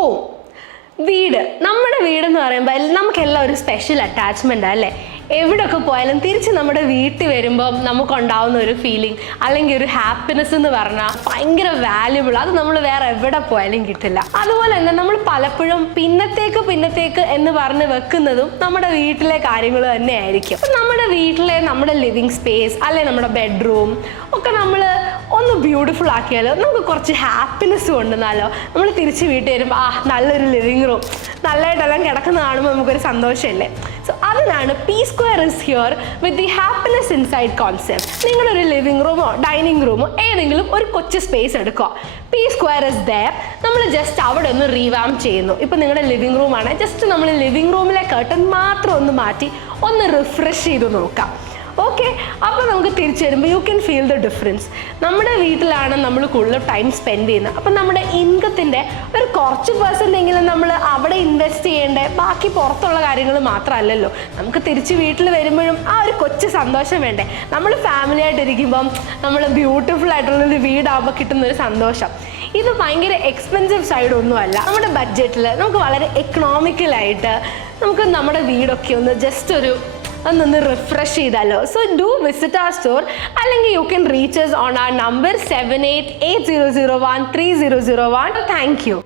Home, വീട്. നമ്മുടെ വീടെന്ന് പറയുമ്പോൾ നമുക്കെല്ലാം ഒരു സ്പെഷ്യൽ അറ്റാച്ച്മെൻ്റ് അല്ലേ? എവിടെയൊക്കെ പോയാലും തിരിച്ച് നമ്മുടെ വീട്ടിൽ വരുമ്പം നമുക്കുണ്ടാവുന്ന ഒരു ഫീലിംഗ് അല്ലെങ്കിൽ ഒരു ഹാപ്പിനെസ് എന്ന് പറഞ്ഞാൽ ഭയങ്കര വാല്യുബിൾ. അത് നമ്മൾ വേറെ എവിടെ പോയാലും കിട്ടില്ല. അതുപോലെ തന്നെ നമ്മൾ പലപ്പോഴും പിന്നത്തേക്ക് എന്ന് പറഞ്ഞ് വെക്കുന്നതും നമ്മുടെ വീട്ടിലെ കാര്യങ്ങൾ തന്നെ ആയിരിക്കും. അപ്പം നമ്മുടെ വീട്ടിലെ നമ്മുടെ ലിവിങ് സ്പേസ് അല്ലെ നമ്മുടെ ബെഡ്റൂം ഒക്കെ നമ്മൾ ഒന്ന് ബ്യൂട്ടിഫുൾ ആക്കിയാലോ, നമുക്ക് കുറച്ച് ഹാപ്പിനെസ് കൊണ്ടുവന്നാലോ, നമ്മൾ തിരിച്ച് വീട്ടിൽ വരുമ്പോൾ നല്ലൊരു ലിവിങ് റൂം നല്ലതായിട്ടെല്ലാം കിടക്കുന്ന കാണുമ്പോൾ നമുക്കൊരു സന്തോഷമല്ലേ? സോ അതിനാണ് P square is here with the happiness inside concept. നിങ്ങളൊരു ലിവിങ് റൂമോ ഡൈനിങ് റൂമോ ഏതെങ്കിലും ഒരു കൊച്ചു സ്പേസ് എടുക്കുക. P square is there. നമ്മൾ ജസ്റ്റ് അവിടെ ഒന്ന് റീവാം ചെയ്യുന്നു. ഇപ്പം നിങ്ങളുടെ ലിവിങ് റൂമാണ്, ജസ്റ്റ് നമ്മൾ ലിവിങ് റൂമിലെ കർട്ടൻ മാത്രം ഒന്ന് മാറ്റി ഒന്ന് റിഫ്രഷ് ചെയ്ത് നോക്കാം. ഓക്കെ, അപ്പോൾ നമുക്ക് തിരിച്ചു വരുമ്പോൾ you can feel the difference. നമ്മുടെ വീട്ടിലാണ് നമ്മൾ കൂടുതൽ ടൈം സ്പെൻഡ് ചെയ്യുന്നത്. അപ്പം നമ്മുടെ ഇൻകത്തിൻ്റെ ഒരു കുറച്ച് പെർസെൻറ്റെങ്കിലും നമ്മൾ അവിടെ ഇൻവെസ്റ്റ് ചെയ്യേണ്ടേ, ബാക്കി പുറത്തുള്ള കാര്യങ്ങൾ മാത്രമല്ലല്ലോ. നമുക്ക് തിരിച്ച് വീട്ടിൽ വരുമ്പോഴും ആ ഒരു കൊച്ചു സന്തോഷം വേണ്ടേ? നമ്മൾ ഫാമിലി ആയിട്ടിരിക്കുമ്പം നമ്മൾ ബ്യൂട്ടിഫുൾ ആയിട്ടുള്ളൊരു വീടാകുമ്പോൾ കിട്ടുന്നൊരു സന്തോഷം ഇത് ഭയങ്കര എക്സ്പെൻസീവ് സൈഡൊന്നുമല്ല. നമ്മുടെ ബഡ്ജറ്റിൽ നമുക്ക് വളരെ എക്കണോമിക്കലായിട്ട് നമുക്ക് നമ്മുടെ വീടൊക്കെ ഒന്ന് ജസ്റ്റ് ഒന്ന് റിഫ്രഷ് ചെയ്താലോ. So do visit our store, അല്ലെങ്കിൽ you can reach us on our number 7880013001. Thank U.